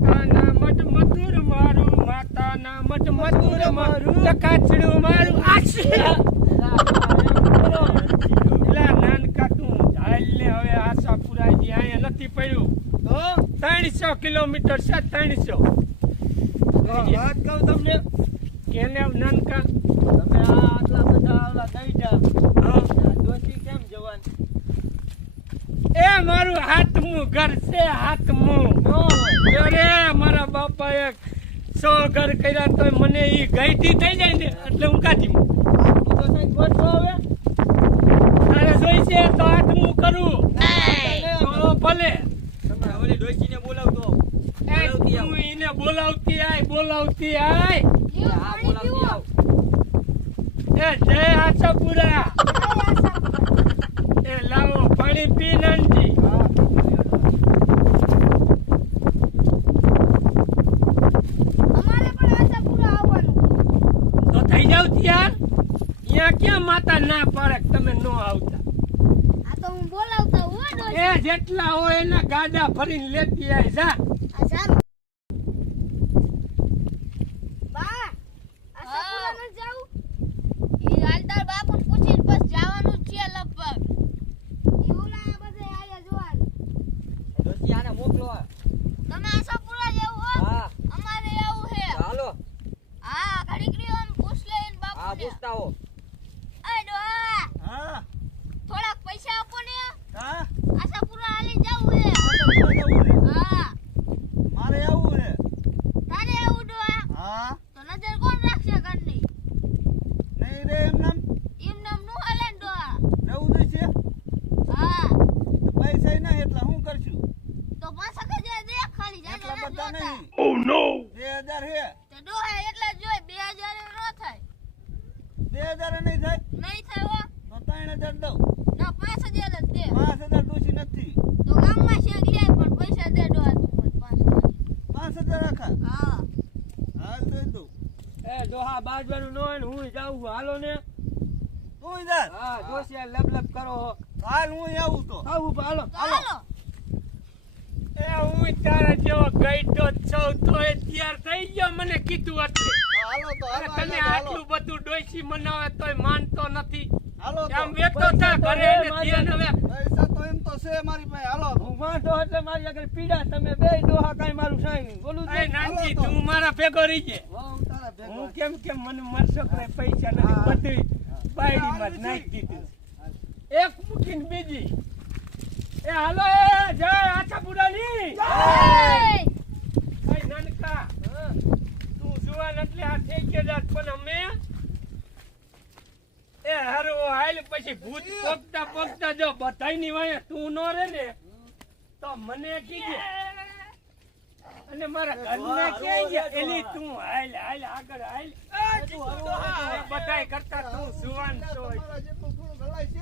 માતાના મઢ મધુર મારું, માતાના મઢ મધુર મારું, કાચડું મારું આશી. એલા નાનકા તું હાલ ને હવે આશાપુરાજી અહીંયા નથી પડ્યું તો 300 કિલોમીટર છે 300. વાત કહું તમને કેને નાનકા તમે આટલા બધા આવલા દઈડા હા દોશી કેમ જવાન એ મારું હાથમું ઘર છે હાથમું. અરે મારા બાપા એક 100 ઘર કર્યા તો મને ઈ ગઈથી થઈ જાય ને એટલે હું કાઢી તો કઈ ગોઠવો હવે તારે જોઈ છે તો હાથમું કરું તો ભલે. તમે ઓલી ડોશીને બોલાવતો એ તું ઈને બોલાવતી આય બોલાવતી આય. હા બોલાવતી આવ એ જય આશાપુરા. એ લાવો પાણી પી નાનજી. અમારે પણ આશાપુરા આવવાનું. તો થઈ જાવ ત્યાં ત્યાં ક્યાં માતા ના પાડે કે તમે નો આવતા. આ તો હું બોલાવતા હું ડોશી. એ જેટલા હોય એના ગાડા ભરીને લેતી આય જા. આ જામ. બા આશાપુરા ન જાઉં. ઈ હાલદાર બાપુને પૂછીને બસ જવાનું જ છે લગભગ. ઈ ઓલા બધે આયા જોવાનું. ડોશી આને મોકલો તમે આશાપુરા જવું હો? હા અમારે આવું છે. હાલો હા ઘડીક રહ્યો આમ પૂછ લઈને હા બાપુને. પૂછતા હો અય ડોહા હા થોડાક પૈસા આપો ને. હા આશાપુરા હાલી જવું છે. હા મારે આવું છે તારે આવું ડોહા હા તો નજર કોણ રાખશે ઘરની? નહીં રે એમ નામ એમ નામ નું હાલે ને ડોહા. જવું છે હા પૈસા ના એટલા હું કરશું તો 5,000 દે ખાલી જાય એટલા ને બધા જોતા. નહીં ઓ નો 2000 હે તો ડોહા એટલા જ જોઈ 2,000 નો થાય. 2000 નહીં થાય નહીં થાય હો તો 3000 દઉં ના 5,000 જ દે. 5000 ડોશી નથી તો ગામમાં શેક લે પણ પૈસા દે ડોહા તું મને 5,000. 5000 રાખા હા હાલ દઈ દઉં એ દોહા બાજવાનું નો હોય ને હું જાઉં હાલો ને. તું ઈધર હા દોસ્યા લબ લબ કરો હો. હાલ હું આવું તો આવું હાલો. તો હાલો. એ હું તારા જેવો ગઈતો જ છું તો એ તૈયાર થઈ ગયો મને કીધું એટલે. હાલો તો અને તમે આટલું બધું ડોશી મનાવે તોય માનતો નથી. હાલો આમ વેતો થા ઘરે એને ધ્યાન હવે. પૈસા તો એમ તો છે મારી પાસે હાલો હું વાંધો એટલે મારી આગળ પીડા તમે બે દોહા કાઈ મારું સાઈ નહીં બોલું એ નાનજી તું મારા ભેગો રહીજે. હું તારા ભેગો હું કેમ મને માર છોકરાએ પૈસા નથી બધી બાયડીમાં જ નાખી દીધું. એક મૂકીને બીજી. એ હાલો એ જય આશાપુરાની. ભાઈ નાનકા તું જુવાન એટલે આ થઈ ગયો જાત પણ અમે એ હારો હાલ પછી ભૂત પોગતા પોગતા જો બધાયની વાંહે તું નો રે ને તો મને કીજે. અને મારા ઘરના ક્યાં ગયા એલી તું હાલ હાલ આગળ હાલ. બધાય કરતા તું જુવાન છો. મારા જેટલું થોડું ગલાય છે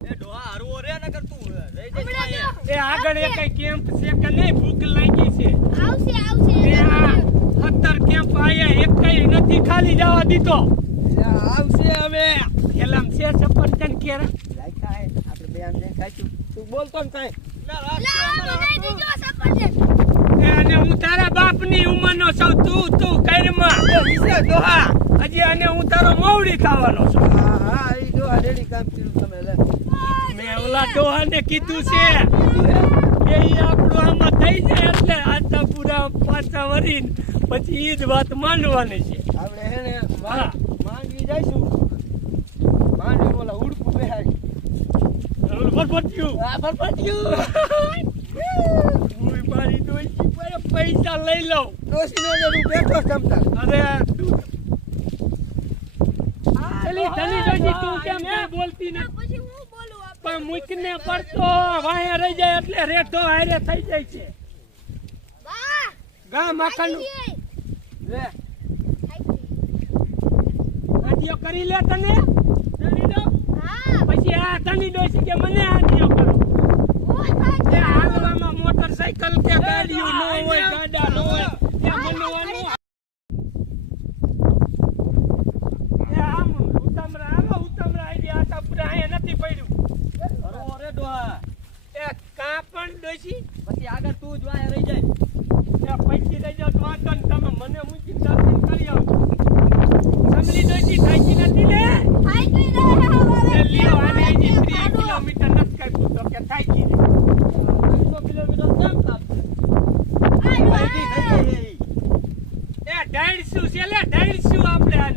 એ ડોહા હરવો રે ન કર તું રહી જાય એ આગળ એક કેમ્પ છે કે નહીં ભૂખ લાગી છે. આવશે આવશે. એ આ 17 કેમ્પ આયા એક કઈ નથી ખાલી જવા દીધો. આવશે હવે ખેલામ છે સફરજન કેરા આપણે બે આમ જઈને ખાઈશું તું બોલતો ને કાઈ. લા મને દીજો સફરજન. એ અને હું તારા બાપની ઉંમરનો છું તું કઈરમાં વિશે દોહા હજી અને હું તારો મોવડી ખાવાનો છું. હા ઈ ડોહા રેડી કામ કર્યું તમે લે મેં ઓલા ડોહાને કીધું છે કે ઈ આપણું આમાં થઈ જાય એટલે આશાપુરા પાછા વરીને પછી ઈ જ વાત માનવાની છે. આપણે હેને હા માંગી જઈશું માંડી ઓલા ઉડકું બેહાડી ફરફટ્યું હું મારી ડોશી પાસે પૈસા લઈ લઉં. ડોશીનો જે હું બેઠો સમતા અરે તું પેલી ધની ડોશી તું કેમ કઈ બોલતી નથી? પછી હું બોલું આપણે. પણ મૂકને પડતો વાહે રહી જાય એટલે રેઠો હારે થઈ જાય છે. બા ગામ આખાનું લે આડિયો કરી લે તને ધની ડો. હા પછી આ ધની ડોશી કે મને આડિયો કરો. હું થાય કે હાલવામાં મોટરસાઇકલ કે ગાડીઓ ન હોય ગાડા ન હોય કે બનવાનું. એ આમ ઉતામરા આવો ઉતામરા આઈડી આશાપુરા અહીંયા નથી પડ્યું. પછી પછી આગળ તું જ વાયા રહી જાય. ત્યાં પૈકી દઈ જાઓ તો વાંધો નહીં. તમે મને મૂકીને દર્શન કરી આવો. સમલી ડોશી થાકી નથી ને? થાકી રહ્યા હવે. એ લ્યો, આને હજી 3 કિલોમીટર નથી કાપ્યું તો કે થાકી રે. 300 કિલોમીટર કેમ કાપશે? આડો થઈ ગઈ. એ 150 છે લે, 150 આપણે આ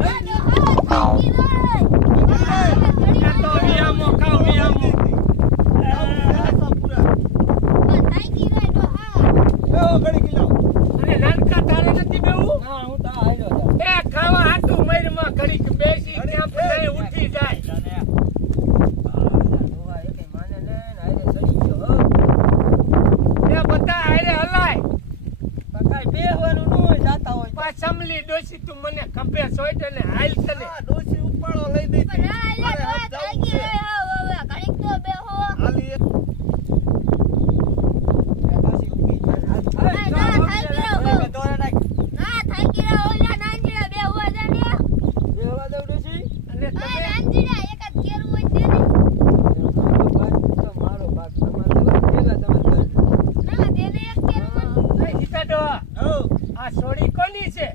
થાકી રહી. આ તો વિયામો ખાવ વિયામો. થાકી રહી તો હા. અને નાનકા તારે નથી બેવું? ના હું તો આયલો હતો. એ ખાવા હાટું મરમાં ઘડીક બેસી ત્યાં પછી ઉઠી જાય. ડોહા એકે માને ને આયરે સડી ગયો હો. એ બધા હારે હલાય. પણ કાંઈ બેહવાનું ન હોય, જાતા હોય. પાછમલી ડોશી તું મને ખભે સોઈટ અને હાલ તને. પણ ના એટલે તો થાકી રહી હવે. ઘડીક તો બેહો. ના થાકી રહ્યો. ના થાકી રહ્યો. ઓલા નાનજીડા બેહવા દે ને. બેહવા દઉં ડોશી? અને આ તમે નાનજીડા એક જ કેરું હોય તે ને. મારો ભાગ તમારે દેવા ભેગા તમે કરી. ના તેને એક કેરું હોય. એ સીતાડો, આ સોડી કોની છે?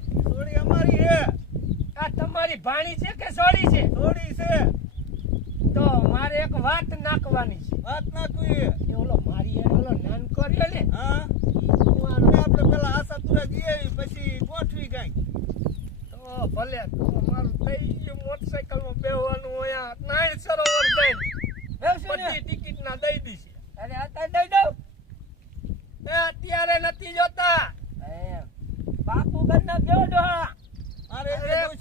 આ તમારી ભાણી છે કે સોડી છે? તો મારે એક વાત નાખવાની છે. એ ઓલો મારી હારે ઓલો નાનકો રહ્યો ને, તો ભલે તો મારું થઈ ગયું મોટરસાઇકલમાં બેહવાનું હોય. આ 9 સરોવર જઈને બેસું ને? બધી ટિકિટ ના દઈ દીધી. અરે અત્યારે દઈ દઉં. એ અત્યારે નથી જોતા. એમ. પાકું કરી નાખજો ડોહા. અરે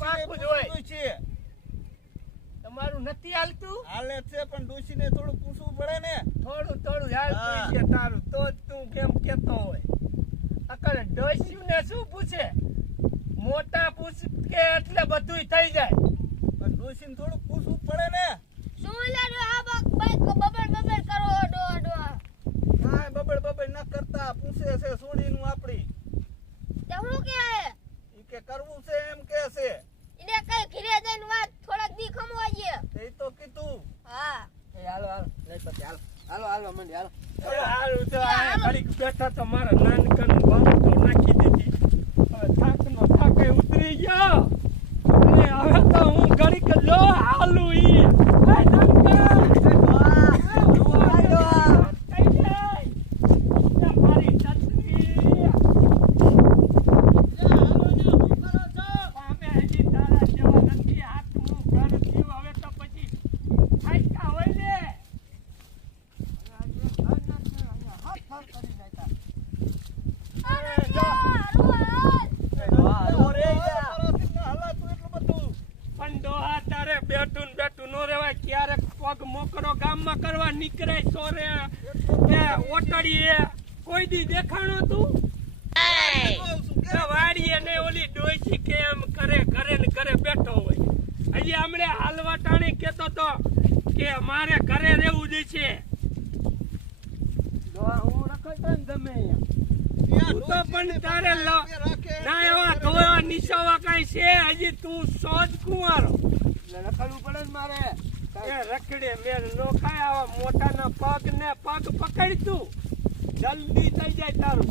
પાકું જ હોય. તમારું નથી હાલતું? હાલે છે પણ ડોશીને થોડું પૂછવું પડે ને. થોડું થોડું હાલતું હા. છે તારું, તો જ તું કેમ કેતો હોય. અકલ ડોસ્યુને શું પૂછે? મોટા પૂછ કે એટલે બધુંય થઈ જાય. પણ ડોશીને થોડું પૂછવું પડે ને. શું લેડો આ બાઈક બબડ બબડ કરો ડો ડો. કાંઈ બબડ ન કરતા પૂછે છે સોડીનું આપણી. તે હું કે ઈ કે કરવું છે એમ કે છે. ઈને કઈ ઘરે જઈને વાત થોડાક દી ખમવા જે. એ તો કીધું. હા. એ હાલો લઈ પછી હાલો મંડી હાલો. હવે હારું તો આ ઘડીક બેઠા તો મારા નાનકાનું બાપ તો નાખી દીધી. હવે થાકનો થાકે ઉતરી ગયો. અને હવે તો હું ઘડીક લો હાલું ઈ. એ નાનકા! કઈ જાય? એ મારી ચટણી. અમે હજી તારા જેવા નથી. હાથનું ઘર થયું. હવે તો પછી થાક્યા હોય ને. અરે યાર પરોથી ન હલાતું એટલું બધું. પણ ડોહા તારે બેઠું ને બેઠું નો રેવાય. ક્યારેક પગ મોકરો ગામમાં કરવા નીકળે સોરે એ ઓટડીએ કોઈ દી દેખાણો તું? એ વાડીએ ને ઓલી ડોશી કે એમ કરે ઘરે ને ઘરે બેઠો હોય. હજી હમણે હાલવા ટાણી કેતો તો કે મારે ઘરે રહેવું જ છે. ડોહા હું રખડતો ને ગમે અહીંયા. ત્યાં તું તો પણ તારે ડોશીને રાખે. ના એવા ધોવા નિશાવા કઈ છે? હજી તું સોજ કુંવારો. એટલે રખડવું પડે ને મારે. એ રખડે મેર નો ખાય. આવા મોટાના પગ ને પગ પકડ તું, જલ્દી થઈ જાય તારું.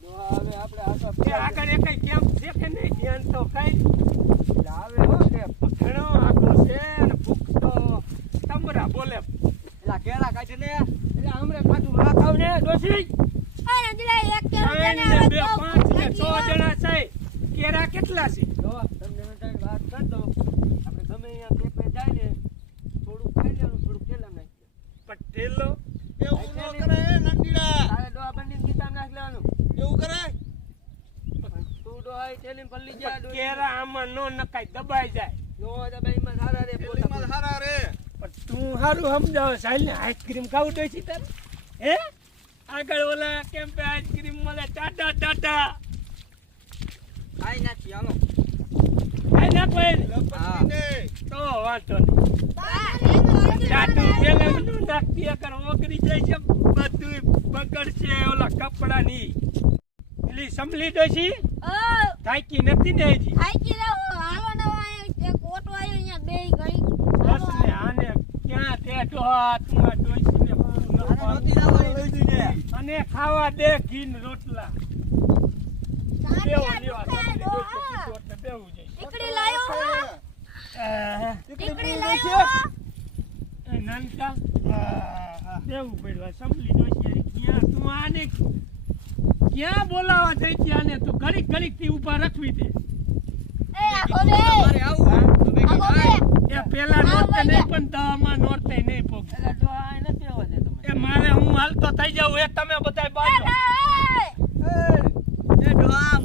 ડોહા હવે આપણે આશા કે આગળ કઈ કેમ છે કે નહીં ધ્યાન તો કઈ આવે હો કે ઘણો આગો છે ને ભૂખ તો તમરા બોલે. એલા કેળા કાઢી ને એટલે હમણે પાછું રાખાવ ને ડોશી. અરે દિલા એક કેરું ત્રણ તને ને હવે બે, તો 5 ને થાકી 6 જણા છે. કેરા કેટલા છે? ડોહા તમને હું વાત કરી દઉં. આપણે ગમે અહીંયા કેપે જાય ને થોડું ખાઈ લેવાનું, થોડું કેળા નાખી પટેલો એવું ન કરે નંદીડા. તારે ડોહા બંને ગીતા નાખ લેવાનું. એવું કરે. તું ડોહા થેલી પલ્લી જા કેરા આમાં નો નકાય, દબાઈ જાય. નો દબાઈમાં સારા રે પેલીમાં પોતા હારા રે. પણ તું હારું સમજાવે સાહેબ ને આઈસ્ક્રીમ ખાવું દે છે તારે? હે આગળ ઓલા કેમ પે આઈસ્ક્રીમ મળે ટાટા ટાટા ખાઈ નાખી હાલો. ખાઈ નાખો એને. લપટીને. તો વાંધો નહીં. ચાટુ પેલાનું નાખતી અગર ઓગળી જાય છે બધું બગડશે. ઓલા કપડાની પેલી સંભળી ડોશી ઓ થાકી નથી ને હજી? થાકી રહ્યો. હાલો ને એક ઓટો આવ્યો અહીંયા બે ઘડી. બસ ને આને ક્યાં તે ડોહા તું આ ડોશીને પૂરું ન પાડે. નહોતી લાવવાની ડોશીને. અને ખાવા દે ઘીન રોટલા બેવો લેવા બેવું જાય ટીકડી લાયો હો આહ, ટીકડી લાયો હો એ નાનકા બેવું પડ્યું સંભળી ડોશી ક્યાં તું આને ક્યાં બોલાવા થઈ છે આને તું ઘડીક ઘડીક થી ઉભા રાખવી દે એ આખો રે મારે આવું તમે આખો રે એ પેલા નોરતે નહીં પણ દવામાં નોરતે નહીં પોગે એટલે જો આ નથી આવવા દે તમે. એ મારે હું હાલતો થઈ જાઉં એ તમે બધાય બાજો એ ડોહા